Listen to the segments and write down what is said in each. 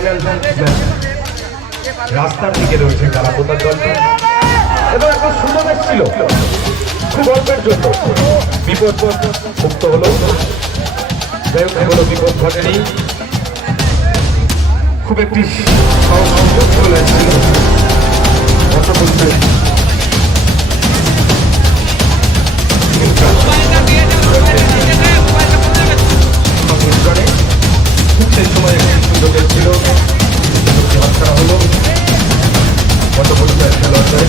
Final রাস্তার দিকে রয়েছে কালাপোতার দলটা এবং একটা সুযোগ এসেছিল খুব অল্পের জন্য বিপদ মুক্ত হলো। যাই হোক এগুলো বিপদ ঘটেনি, খুব একটি সুযোগ চলে এসেছিল। কথা বলতে সেই সময় একটি সুযোগ এসেছিল, হাতছাড়া হলো। কত পরিচয় খেলোয়াড়দের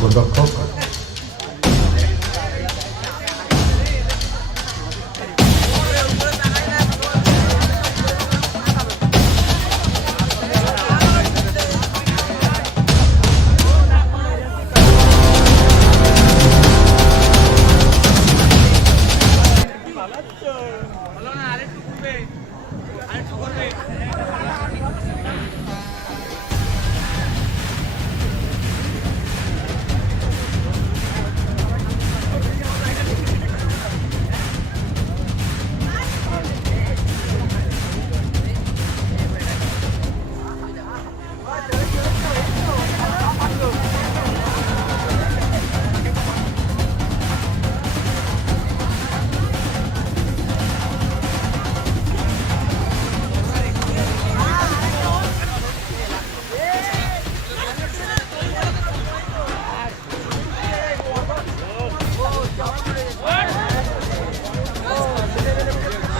গোলরক্ষক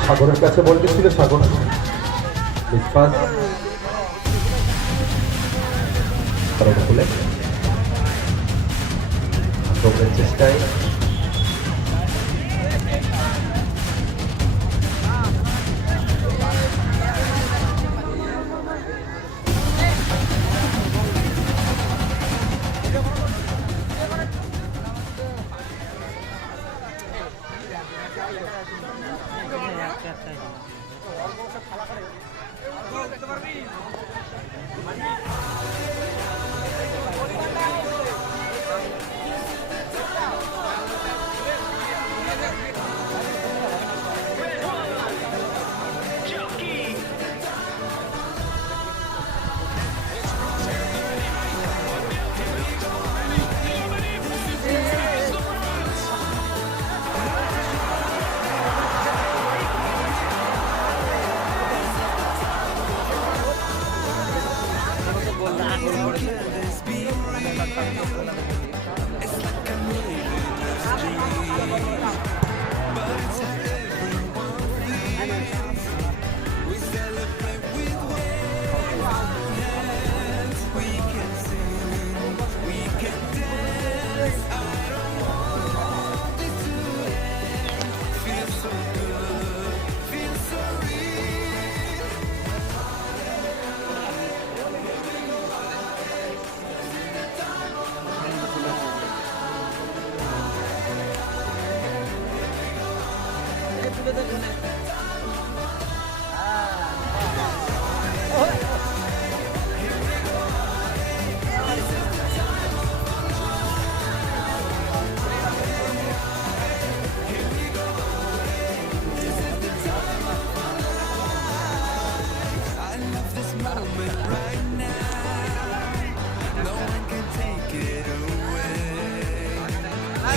সাগরের কাছে বলতে ছিল, সাগর চেষ্টায়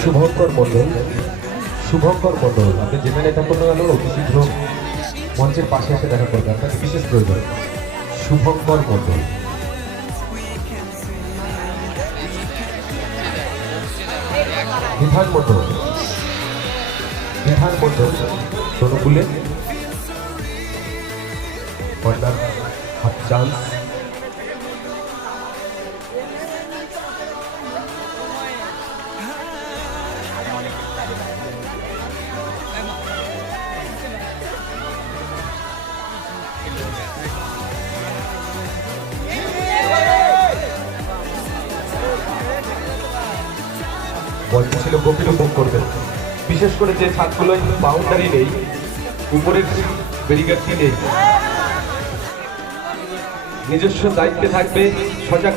শুভঙ্কর মণ্ডল, শুভঙ্কর মণ্ডল আপনি যেখানে থাকুন না গেল অতি শীঘ্র মঞ্চের পাশে এসে দেখা করবেন, আপনাকে বিশেষ প্রয়োজন। শুভঙ্কর মণ্ডল, বিধান মণ্ডল, বিধান মণ্ডল তনুকুলে হাফ চান্স বলতে ছিল গোপীর উপভোগ করবেন। বিশেষ করে যে ছাদগুলো বাউন্ডারি নেই, উপরের ব্যারিকেডটি নেই, নিজস্ব দায়িত্বে থাকবে, সজাগ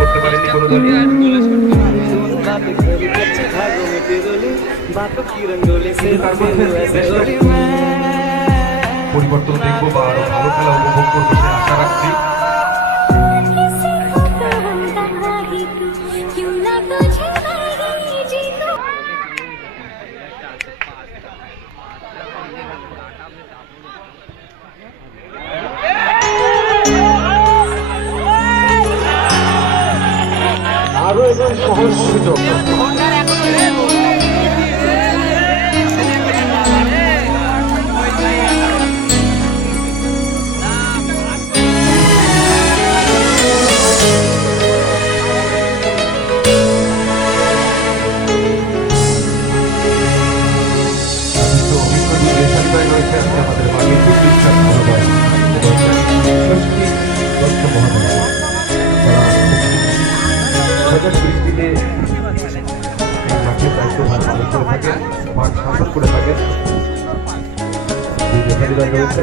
করতে পারেনি কোনো দলই। পরিবর্তন দেখবো বা আরো ভালো খেলা উপভোগ করবো সে আশা রাখছি। আরো একজন সহজ সুযোগ রয়েছে আমাদের মালিকুল বিশ্বাস মহোদয় দত্ত মহোদয়, সজাগ দৃষ্টিতে মাঠের দায়িত্বভার পালন করে থাকেন, মাঠ শাসন করে থাকেন। রয়েছে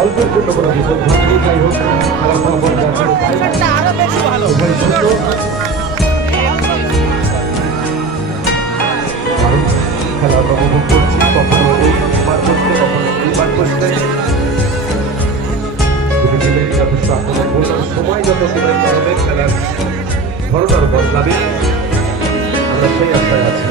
অল্পের জন্য কোনো বিপদ ঘটেনি, যাই হোক খেলার ফলাফল যা ছিল তাই। উভয় শূন্য। কারণ খেলা আমরা উপভোগ করছি, কখনো ওই পার করছে, কখনো এই পার করছে। দুটি টিমেরই যথেষ্ট আক্রমণ করবার সময় যত অতিবাহিত হবে, খেলার ধরন আর বদলাবে, আমরা সেই আশায় আছি।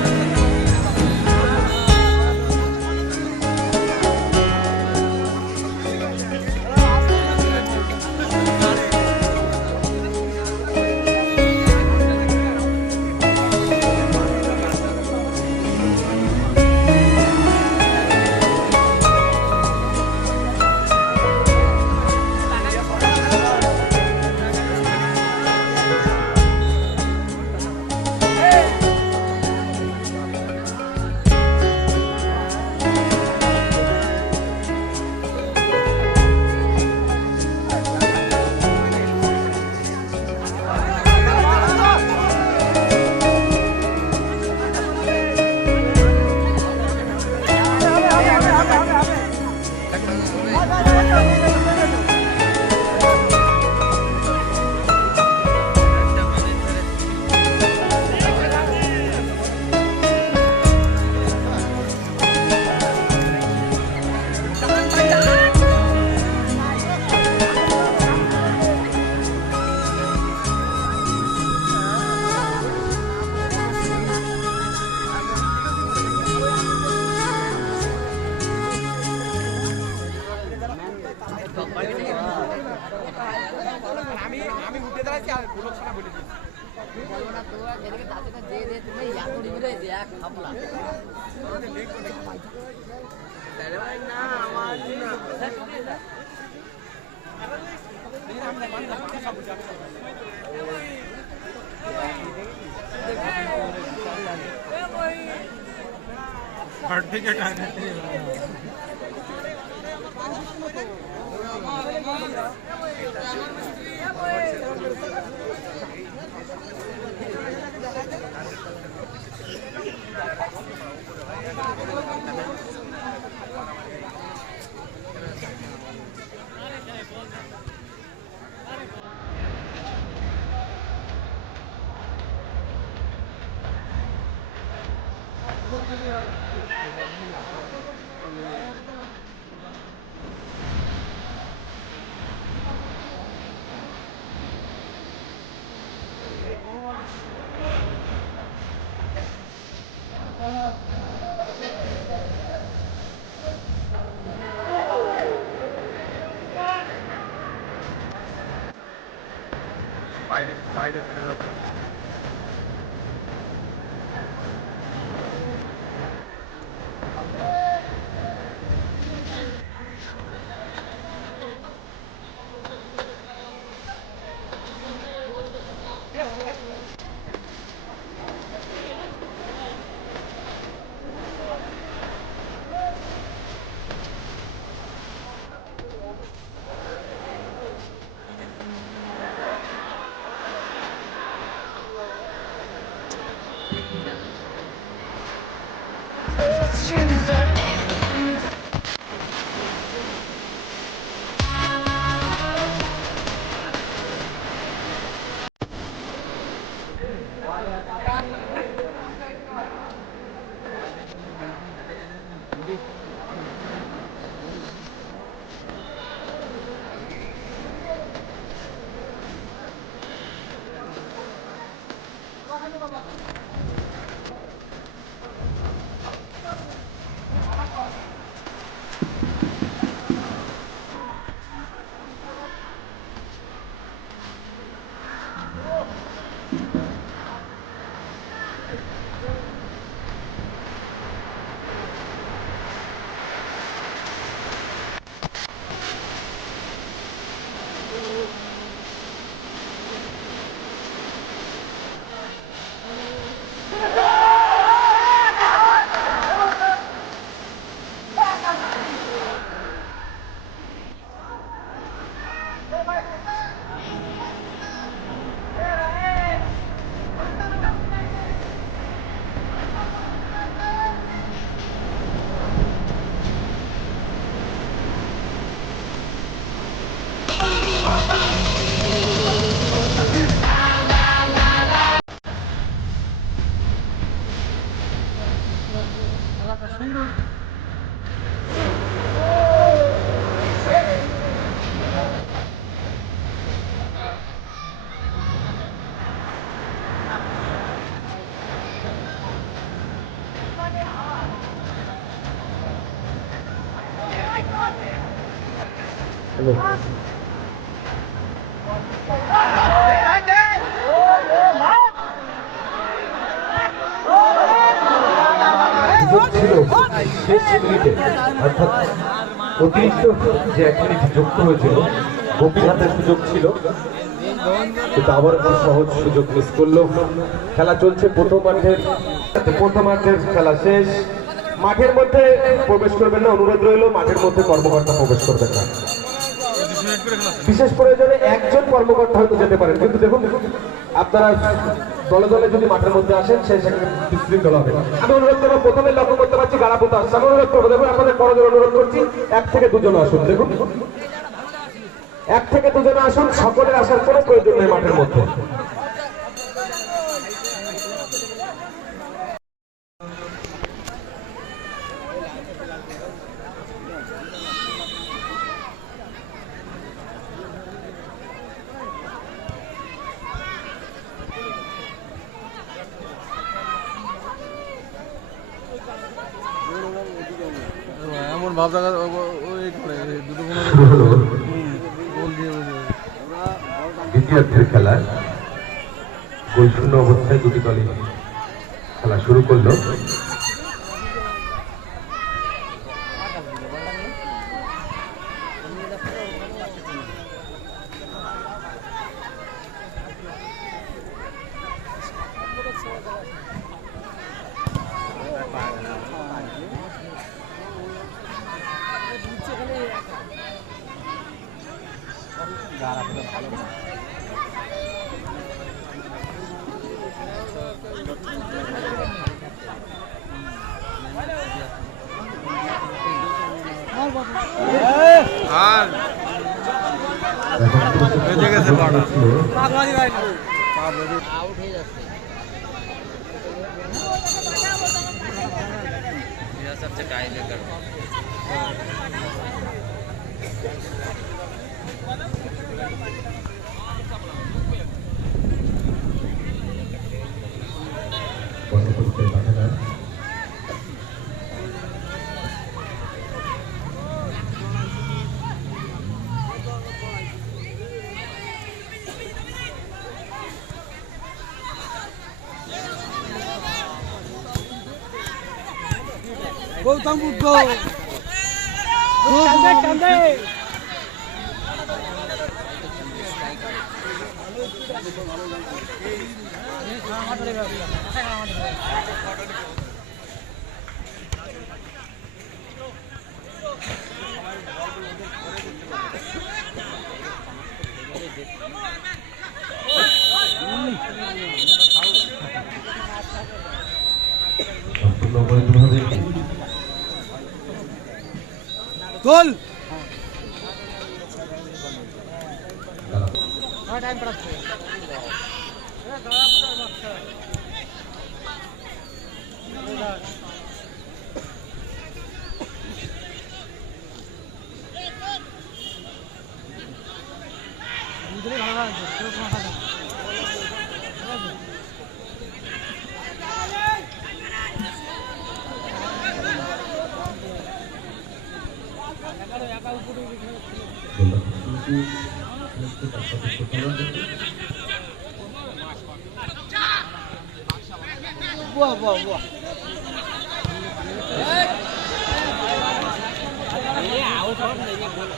আমি উঠে দাঁড়াচ্ছি আর গোলক ছাড়া বলে দিচ্ছি না আমার সুযোগ ছিল শেষ মিনিটে, অর্থাৎ অতিরিক্ত যে 1 মিনিট যুক্ত হয়েছিল, গোপীর হাতের সুযোগ ছিল, কিন্তু আবার খুব সহজ সুযোগ মিস করলো। খেলা চলছে প্রথমার্ধের খেলা শেষ। মাঠের মধ্যে প্রবেশ করবেন না, অনুরোধ রইল। মাঠের মধ্যে কর্মকর্তা প্রবেশ করবেন না, বিশেষ প্রয়োজনে একজন কর্মকর্তা হয়তো যেতে পারেন, কিন্তু দেখুন আপনারা দলে দলে যদি মাঠের মধ্যে আসেন সেই সেখানে বিশৃঙ্খলা হবে। আমি অনুরোধ করবো, প্রথমে লক্ষ্য করতে পারছি গাড়াপোতা আসছে, আমি অনুরোধ করবো, দেখুন আপনাদের করজোর অনুরোধ করছি 1 থেকে 2 জন আসুন। দেখুন 1 থেকে 2 জন আসুন, সকলের আসার কোনো প্রয়োজন নেই মাঠের মধ্যে। এমন ভাব জায়গা দুটো গোল দিয়ে দ্বিতীয়ার্ধের খেলায় গোলশূন্য অবস্থায় দুটি দলই খেলা শুরু করলো। আর বেঁচে গেছে পাটা আউট হয়ে যাচ্ছে सबसे टाइम कर গৌতম বুদ্ধ गोल टाइम पड़ा वाह वाह वाह ये आउट आउट नहीं है गोल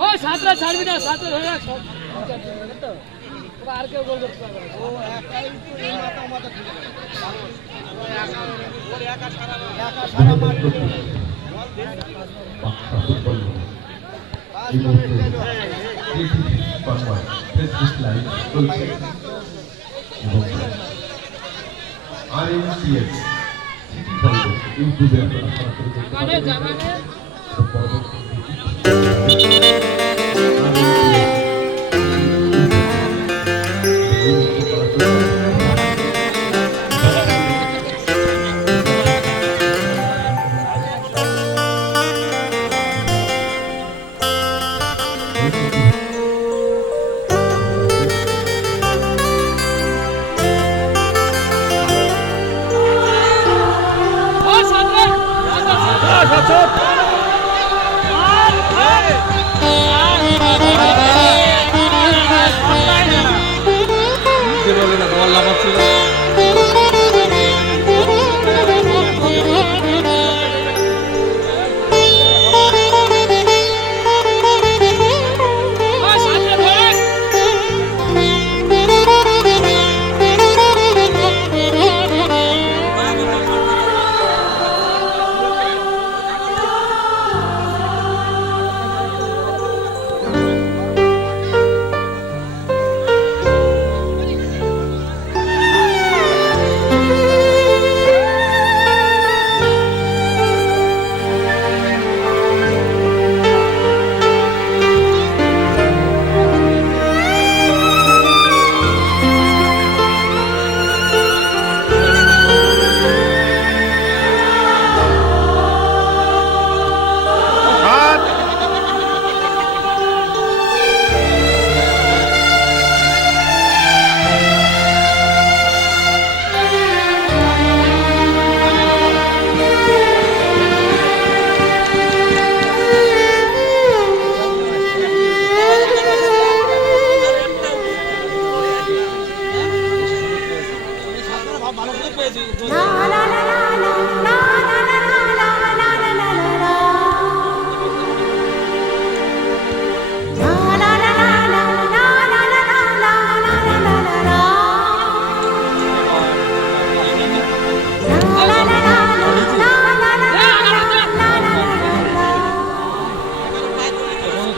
ओ सातरा छाड़ भी ना सातरा होगा तो बाहर के गोल करता है वो एकाई तो माता माता ठीक है वो एका सारा मार ফেসবুক লাইভ চলছে এবং RMCS সিটি খবর ইউটিউবে আপনারা সরাসরি দেখতে পাবেন।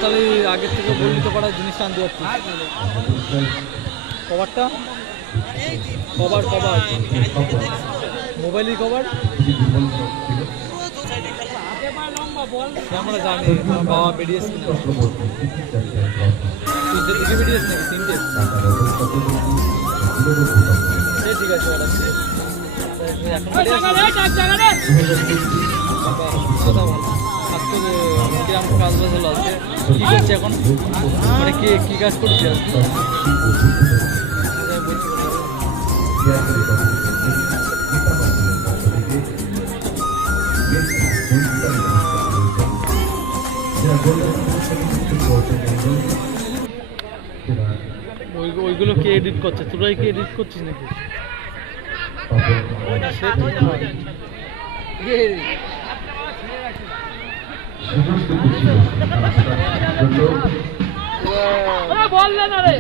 তাহলে আগের থেকে বর্ণিত করার জিনিসটা আনতে যাচ্ছি কভারটা কভার মোবাইলের কভার আমরা জানি আমার বাবা বেরিয়েছে কিনা তিনটে থেকে বেরিয়েছে নাকি তিনটে ঠিক আছে এখন কথা বল আজকে মিডিয়াম কাজ বাজ হলো আজকে কী করছে এখন মানে কী কাজ করছে আজকে ওইগুলো কে এডিট করছে তোরাই কি এডিট করছিস নাকি বললে না রে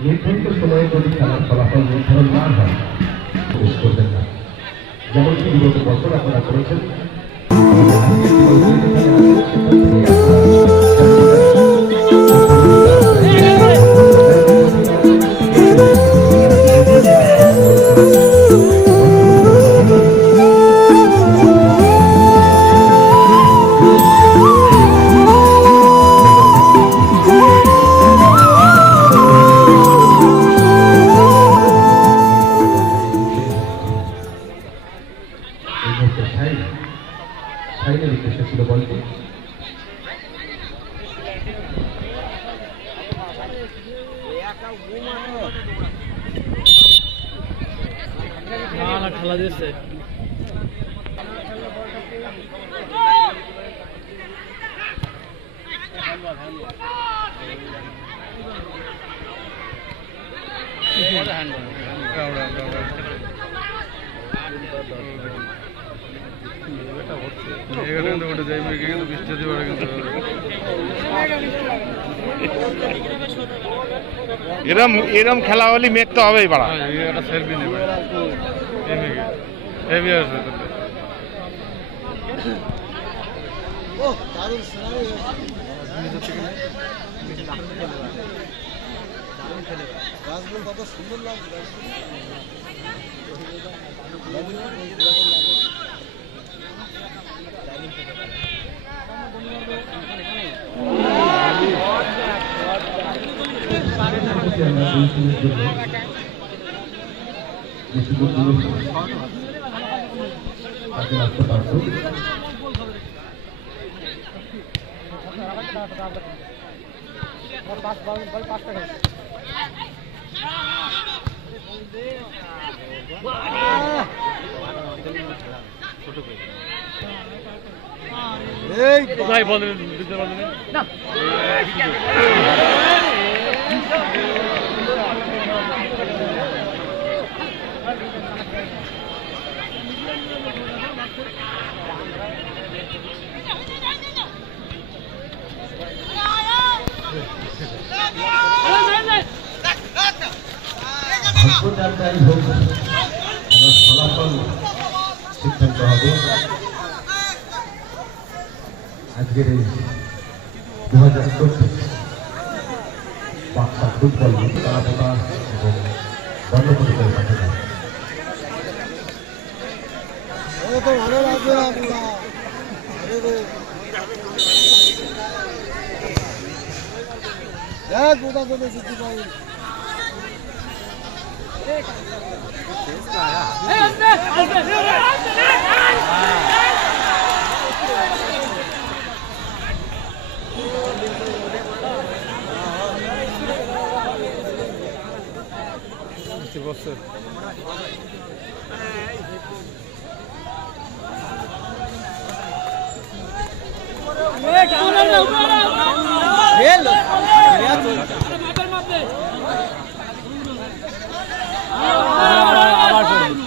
নির্ধারিত সময়ে যদি খেলার ফলাফল নির্ধারণ না হয় প্রবেশ করবেন না যেমনটি বিগত বছর আপনারা করেছেন না খেলা দিচ্ছে এরম খেলা হলে মেঘ তো হবেই পারা সেলফি নেবে কত সুন্দর লাগছে কোথায় বলেন দিতে পারবেন না ভাগ্যযাত্রাই হোক ফলাফল সিদ্ধান্ত হবে আজকের এই 2024 বাক্সা ফুটবল তারাপোতা এবং বর্ণপতিদের পাঠানো তো ভালো লাগবে আপনার দেখ কোথা কোথায় শিখতে পারি বছর মাঠের মধ্যে আবার করবি।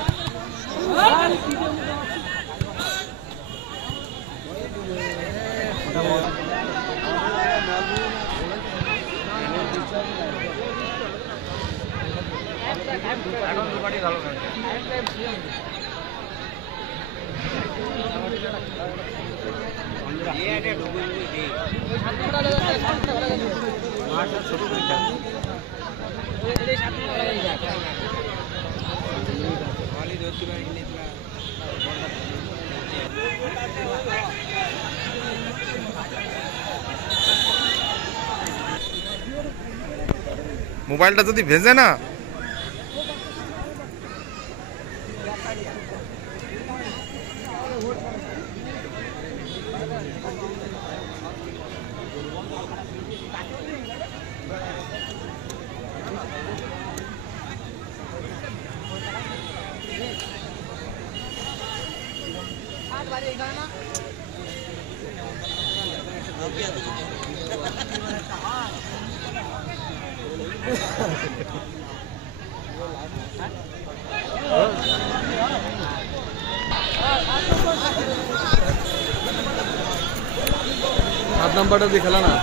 মোবাইলটা যদি ভেজে না সাত নাম্বারটা দিয়ে খেলা না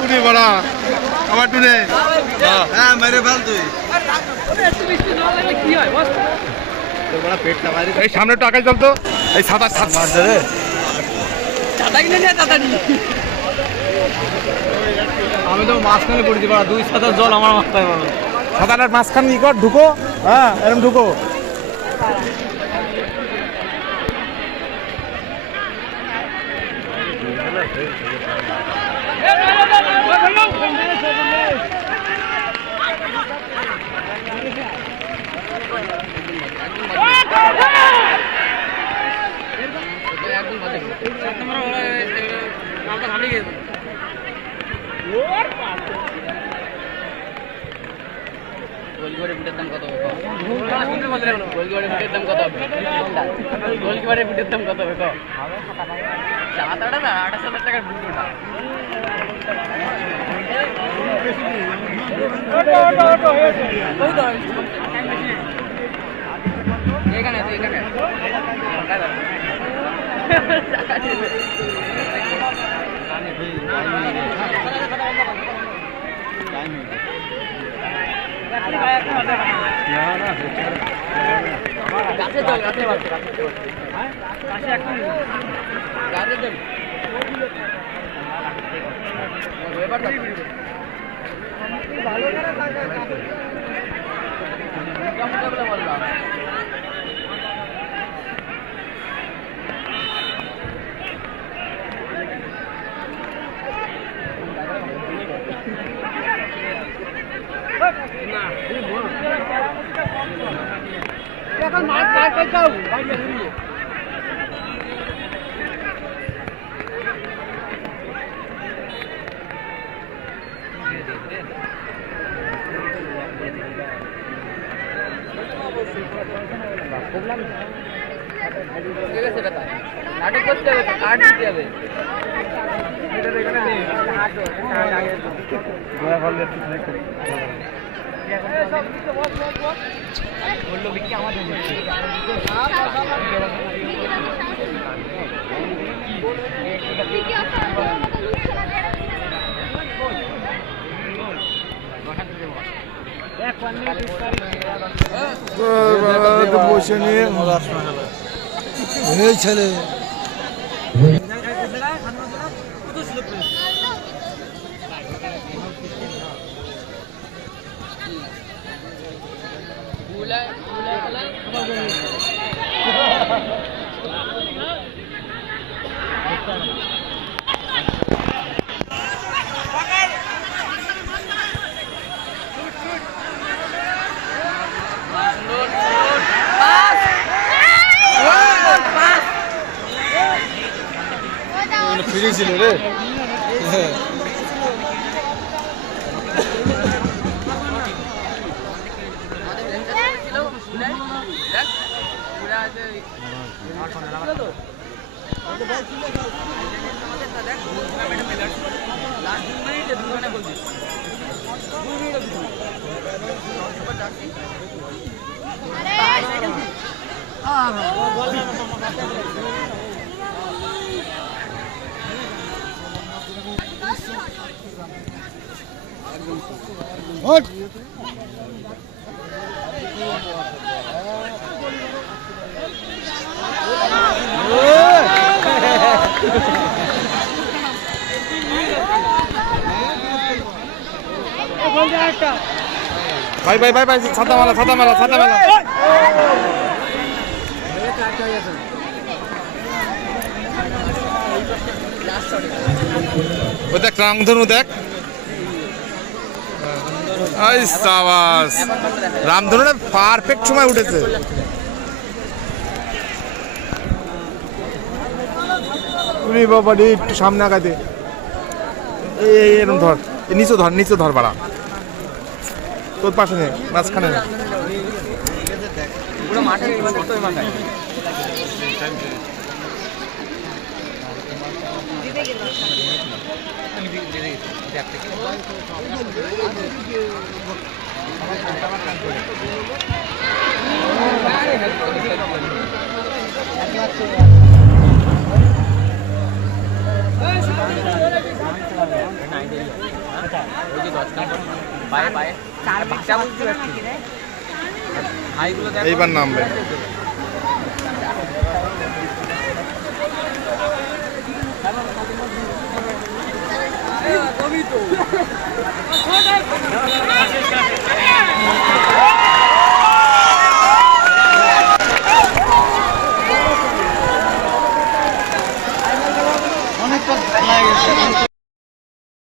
টুনে বড়া আমার টুনে হ্যাঁ মেরে ফেল তুই একটু বৃষ্টি না লাগলে কি হয় বস এই সামনে টাকায় চলতো এই সাঁতার মারছে রে চাটা কিনে নিয়ে চাটা নিয়ে আমি তো মাঝখানে পড়েছি বড়া দুই সাঁতার জল আমার মাথায় বড় সাঁতারের মাঝখানে ই কর ঢুকো হ্যাঁ এরকম ঢুকো গোলকিপারের বুটের দাম কত হবে? গোলকিপারের বুটের দাম কত হবে? গোলকিপারের বুটের দাম কত হবে? 28,000 টাকার বুট ওটা। এখানে তো এখানে গাছে চল গাছে গাছে চল বললাম এখন মাঠ মাঠ যাও ঠিক আছে দাদা নাটক করতে হবে তো কার্ড দিতে হবে এটা এখানে নেই বললো বিক্রি আমাদের বসে নিয়ে এই ছেলে ফিরেছিল রে ভাই ভাই ভাই ভাই ছাতা মারা ছাতা মারা ছাতা মারা ও দেখ রামধনু দেখ এই সাবাস রামধনুটা পারফেক্ট সময় উঠেছে উনি বাবা রে একটু সামনে আগাতে এই এরকম ধর নিচে ধর বাড়া তোর পাশে নে মাঝখানে নে। পুরো মাঠে করতে হবে মাথায় এইবার নামবে তো